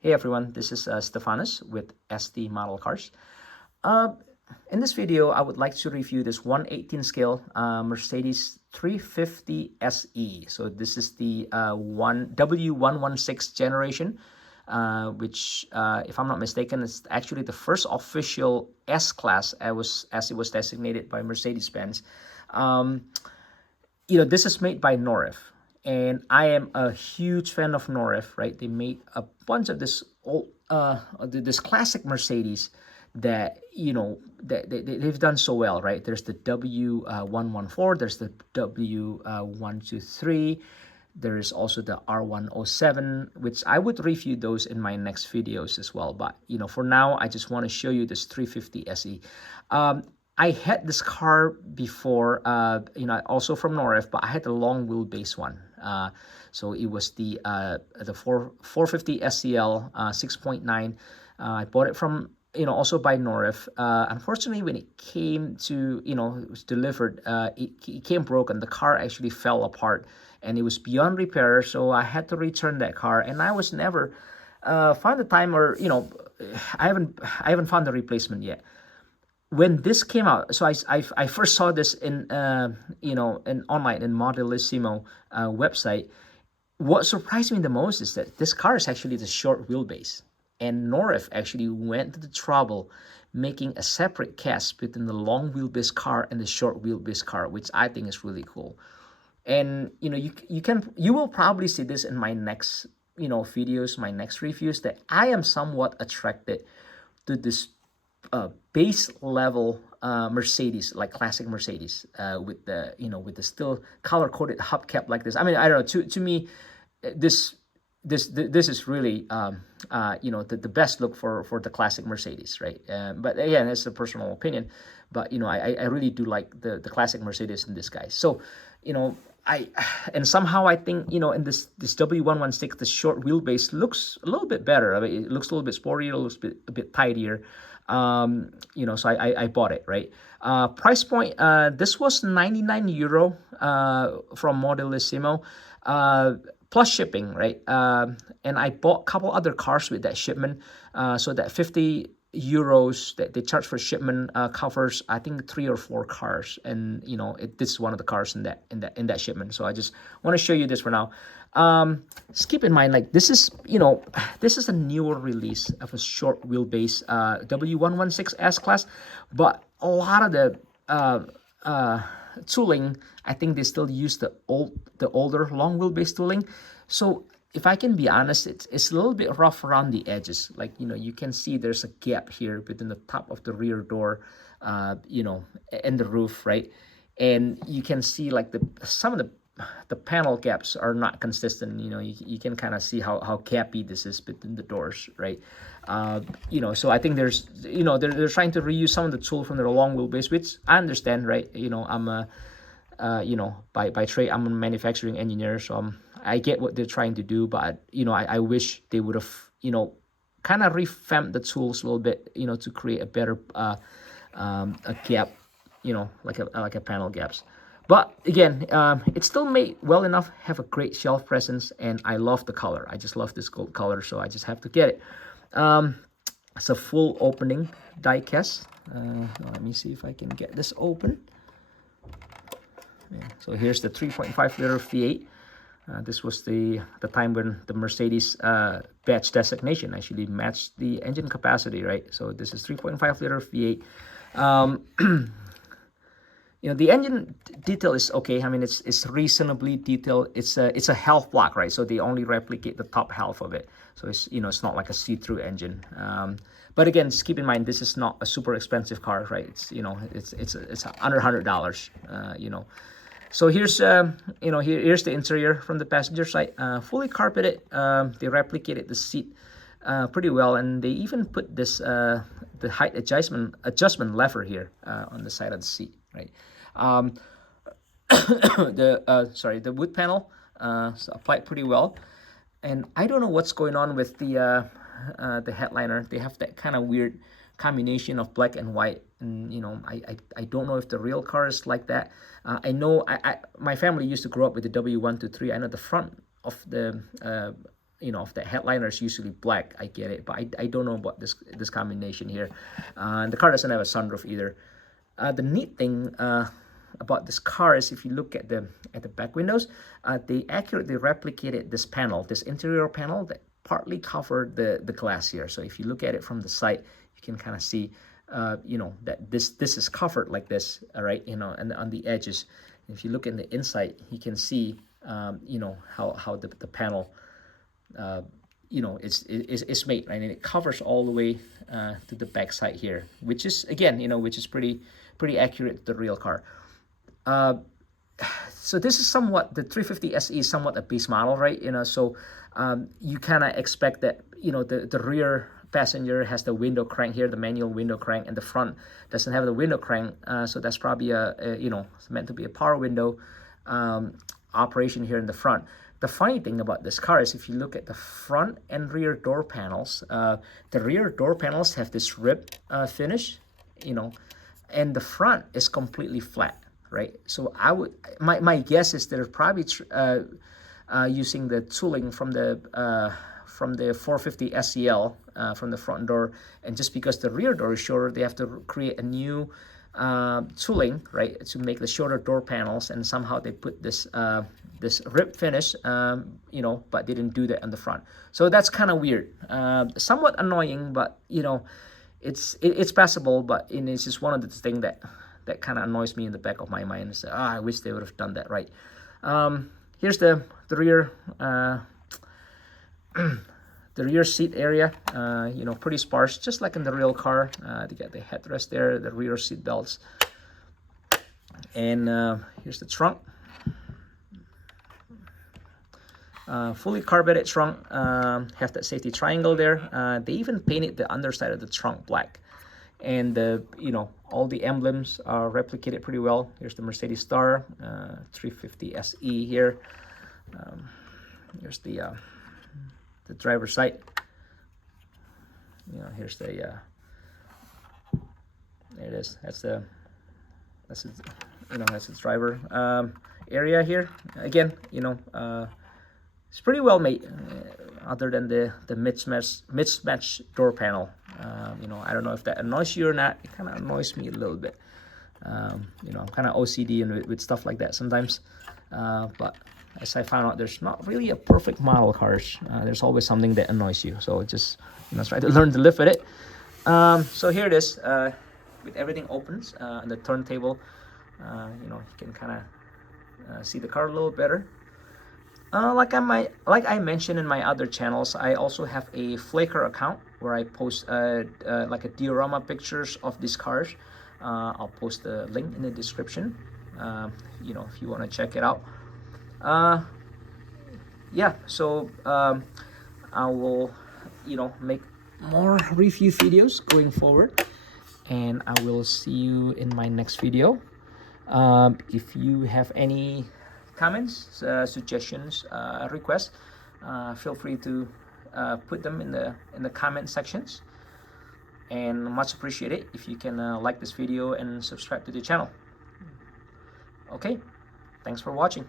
Hey everyone, this is Stefanus with ST Model Cars. Uh, in this video, I would like to review this 1/18 scale Mercedes 350 SE. So this is the W116 generation, which, if I'm not mistaken, is actually the first official S-Class as it was designated by Mercedes-Benz. This is made by Norev, and I am a huge fan of Norev, right? They made a bunch of this this classic Mercedes that, they've done so well, right? There's the W114, there's the W123, there's also the R107, which I would review those in my next videos as well. But, for now, I just want to show you this 350 SE. I had this car before, also from Norev, but I had the long wheelbase one. So it was the 450 SEL 6.9. I bought it from, also by Norev. Unfortunately, when it came to, it was delivered, it came broken. The car actually fell apart and it was beyond repair. So I had to return that car, and I was never found the time, or, I haven't found the replacement yet. When this came out, so I first saw this in online in Modelissimo website. What surprised me the most is that this car is actually the short wheelbase, and Norev actually went to the trouble making a separate cast between the long wheelbase car and the short wheelbase car, which I think is really cool. And you will probably see this in my next videos, my next reviews, that I am somewhat attracted to this base level Mercedes, like classic Mercedes, with the still color coded hubcap like this. I mean, I don't know. To me, this is really the best look for the classic Mercedes, right? But again, it's a personal opinion. But I really do like the classic Mercedes in this guy. So and somehow I think in this W116, the short wheelbase looks a little bit better. I mean, it looks a little bit sportier, it looks a bit tidier. So I bought it, right? Price point, this was 99 euro from Modelissimo, plus shipping, right? And I bought a couple other cars with that shipment, so that 50 euros that they charge for shipment covers, I think, 3 or 4 cars, and this is one of the cars in that shipment. So I just want to show you this for now. Just keep in mind, like, this is a newer release of a short wheelbase W116 S-Class, but a lot of the tooling, I think they still use the older long wheelbase tooling. So if I can be honest, it's a little bit rough around the edges. Like, you can see there's a gap here between the top of the rear door, and the roof, right? And you can see, like, some of the panel gaps are not consistent. You can kind of see how gappy this is between the doors, right? So I think there's, they're trying to reuse some of the tool from their long wheelbase, which I understand, right? I'm a by trade, I'm a manufacturing engineer, so I get what they're trying to do, but I wish they would have kind of revamped the tools a little bit, to create a better a gap, like a panel gaps. But again, it's still made well enough, have a great shelf presence, and I love the color. I just love this gold color, so I just have to get it. It's a full opening die cast. Let me see if I can get this open. Yeah. So here's the 3.5 liter V8. This was the time when the Mercedes batch designation actually matched the engine capacity, right? So this is 3.5 liter V8. The engine detail is okay. I mean, it's reasonably detailed. It's a half block, right? So they only replicate the top half of it. So it's not like a see-through engine. But again, just keep in mind, this is not a super expensive car, right? It's it's under $100. So here's here's the interior from the passenger side, fully carpeted. They replicated the seat pretty well, and they even put this the height adjustment lever here on the side of the seat, right? The wood panel so applied pretty well, and I don't know what's going on with the headliner. They have that kind of weird combination of black and white, and I don't know if the real car is like that. I know my family used to grow up with the W123. I know the front of the if the headliner is usually black, I get it, but I don't know about this combination here. And the car doesn't have a sunroof either. The neat thing about this car is if you look at the back windows, they accurately replicated this panel, this interior panel that partly covered the glass here. So if you look at it from the side, you can kind of see that this is covered like this, all right, and on the edges. If you look in the inside, you can see how the panel is made, right? And it covers all the way to the back side here, which is again which is pretty accurate to the real car. So this is somewhat, the 350 SE is somewhat a base model, right? So you kind of expect that the rear passenger has the window crank here, the manual window crank, and the front doesn't have the window crank. So that's probably it's meant to be a power window operation here in the front. The funny thing about this car is if you look at the front and rear door panels, the rear door panels have this rib finish, and the front is completely flat, right? So my guess is they're probably using the tooling from the 450 SEL from the front door, and just because the rear door is shorter, they have to create a new tooling, right, to make the shorter door panels, and somehow they put this rib finish, but they didn't do that on the front. So that's kind of weird, somewhat annoying, but it's passable. But it's just one of the things that kind of annoys me in the back of my mind. Is I wish they would have done that right. Here's the rear. The rear seat area, pretty sparse, just like in the real car. They got the headrest there, the rear seat belts, and here's the trunk. Fully carpeted trunk, have that safety triangle there. They even painted the underside of the trunk black, and all the emblems are replicated pretty well. Here's the Mercedes star, 350 SE here. Here's the driver's side. Here's the there it is. That's the driver area here. Again, it's pretty well made, other than the mismatch door panel. I don't know if that annoys you or not. It kind of annoys me a little bit. I'm kind of OCD and with stuff like that sometimes, but as I found out, there's not really a perfect model cars. There's always something that annoys you. So just try to learn to live with it. So here it is, with everything opens on the turntable. You can kind of see the car a little better. Like I mentioned in my other channels, I also have a FLICKR account where I post like a diorama pictures of these cars. I'll post the link in the description. If you want to check it out. Yeah, so I will make more review videos going forward, and I will see you in my next video. If you have any comments, suggestions, requests, feel free to put them in the comment sections, and much appreciated if you can like this video and subscribe to the channel. Okay, thanks for watching.